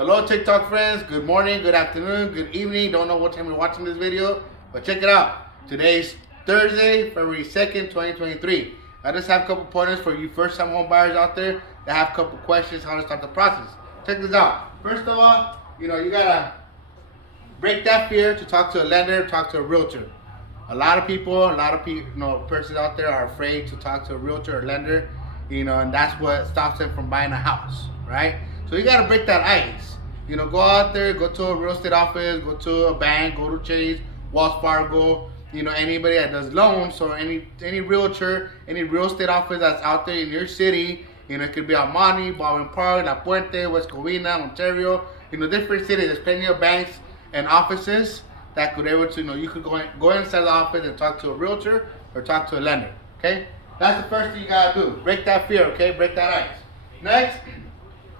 Hello TikTok friends, good morning, good afternoon, good evening. Don't know what time you're watching this video, but check it out. Today's Thursday, February 2nd, 2023. I just have a couple pointers for you first time home buyers out there that have a couple questions how to start the process. Check this out. First of all, you gotta break that fear to talk to a lender, talk to a realtor. A lot of people, persons out there are afraid to talk to a realtor or lender, and that's what stops them from buying a house, right? So you gotta break that ice. Go out there, go to a real estate office, go to a bank, go to Chase, Wells Fargo, anybody that does loans or any realtor, any real estate office that's out there in your city. It could be Almani, Baldwin Park, La Puente, West Covina, Ontario, different cities. There's plenty of banks and offices that could able to, you could go inside the office and talk to a realtor or talk to a lender. Okay, that's the first thing you gotta do. Break that fear. Okay, break that ice. Next,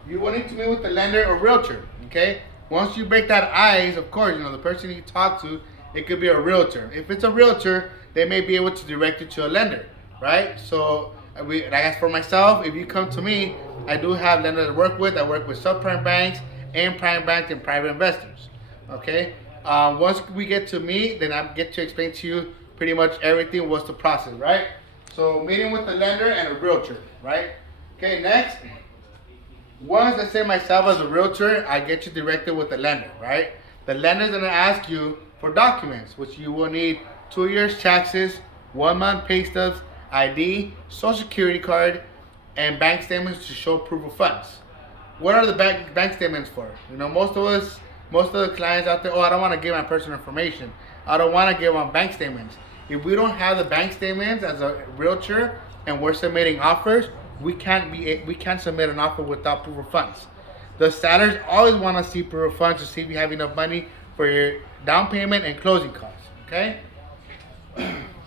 you will need to meet with the lender or realtor. Okay, once you break that ice, of course, the person you talk to, it could be a realtor. If it's a realtor, they may be able to direct you to a lender, right? So, like as for myself, if you come to me, I do have lenders to work with. I work with subprime banks and prime banks and private investors. Okay. Once we get to meet, then I get to explain to you pretty much everything. What's the process, right? So meeting with the lender and a realtor, right? Okay. Next, once I say myself as a realtor, I get you directed with the lender, right? The lender is gonna ask you for documents, which you will need 2 years taxes, 1 month pay stubs, ID, social security card, and bank statements to show proof of funds. What are the bank statements for? Most of the clients out there, I don't want to give my personal information. I don't want to give my bank statements. If we don't have the bank statements as a realtor and we're submitting offers, we can't submit an offer without proof of funds. The sellers always want to see proof of funds to see if you have enough money for your down payment and closing costs. Okay?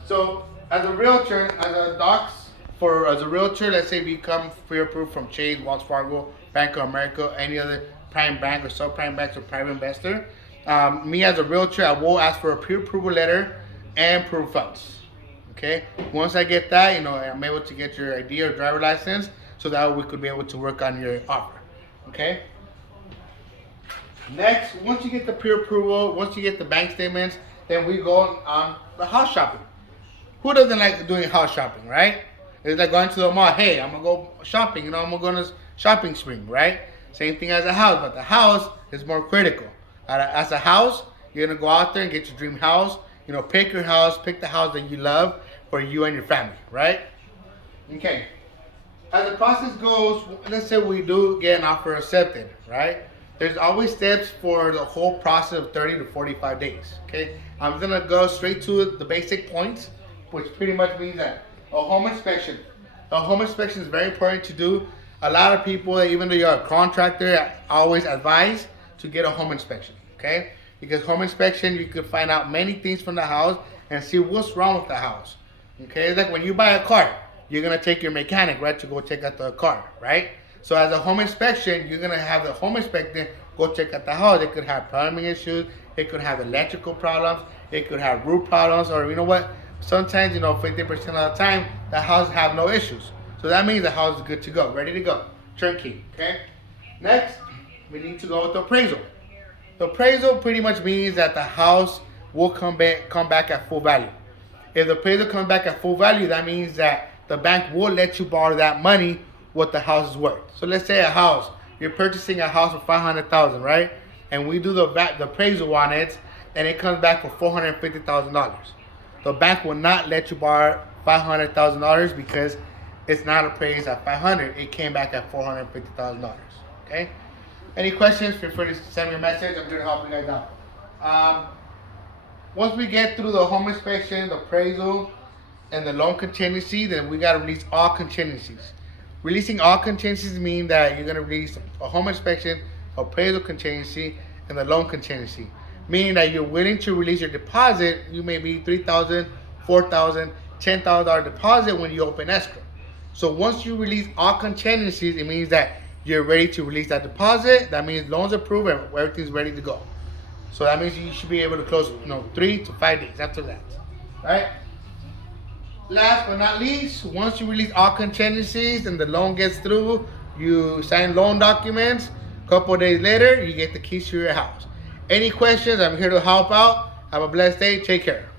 So as a realtor, as a realtor, let's say we come for your proof from Chase, Wells Fargo, Bank of America, any other prime bank or subprime banks or private investor. Me as a realtor, I will ask for a pre-approval letter and proof of funds. Okay. Once I get that, I'm able to get your ID or driver license, so that we could be able to work on your offer. Okay. Next, once you get the pre-approval, once you get the bank statements, then we go on the house shopping. Who doesn't like doing house shopping, right? It's like going to the mall. Hey, I'm gonna go shopping. I'm gonna go on a shopping spree, right? Same thing as a house, but the house is more critical. As a house, you're gonna go out there and get your dream house. Pick your house, pick the house that you love for you and your family, right? Okay. As the process goes, let's say we do get an offer accepted, right? There's always steps for the whole process of 30 to 45 days. Okay. I'm gonna go straight to the basic points, which pretty much means that a home inspection. A home inspection is very important to do. A lot of people, even though you're a contractor, always advise to get a home inspection, okay? Because home inspection, you can find out many things from the house and see what's wrong with the house, okay? It's like when you buy a car, you're gonna take your mechanic, right, to go check out the car, right? So as a home inspection, you're gonna have the home inspector go check out the house. It could have plumbing issues, it could have electrical problems, it could have roof problems, or you know what? Sometimes, 50% of the time, the house have no issues. So that means the house is good to go, ready to go, turnkey, okay? Next, we need to go with the appraisal. The appraisal pretty much means that the house will come back at full value. If the appraisal comes back at full value, that means that the bank will let you borrow that money what the house is worth. So let's say you're purchasing a house for $500,000, right? And we do the appraisal on it, and it comes back for $450,000. The bank will not let you borrow $500,000 because it's not appraised at $500,000. It came back at $450,000. Okay. Any questions? Feel free to send me a message. I'm here to help you guys out. Once we get through the home inspection, the appraisal, and the loan contingency, then we gotta release all contingencies. Releasing all contingencies means that you're gonna release a home inspection, appraisal contingency, and the loan contingency. Meaning that you're willing to release your deposit. You may be $3,000, $4,000, $10,000 deposit when you open escrow. So once you release all contingencies, it means that you're ready to release that deposit. That means loans approved and everything's ready to go. So that means you should be able to close, 3 to 5 days after that, right? Last but not least, once you release all contingencies and the loan gets through, you sign loan documents. Couple days later, you get the keys to your house. Any questions? I'm here to help out. Have a blessed day. Take care.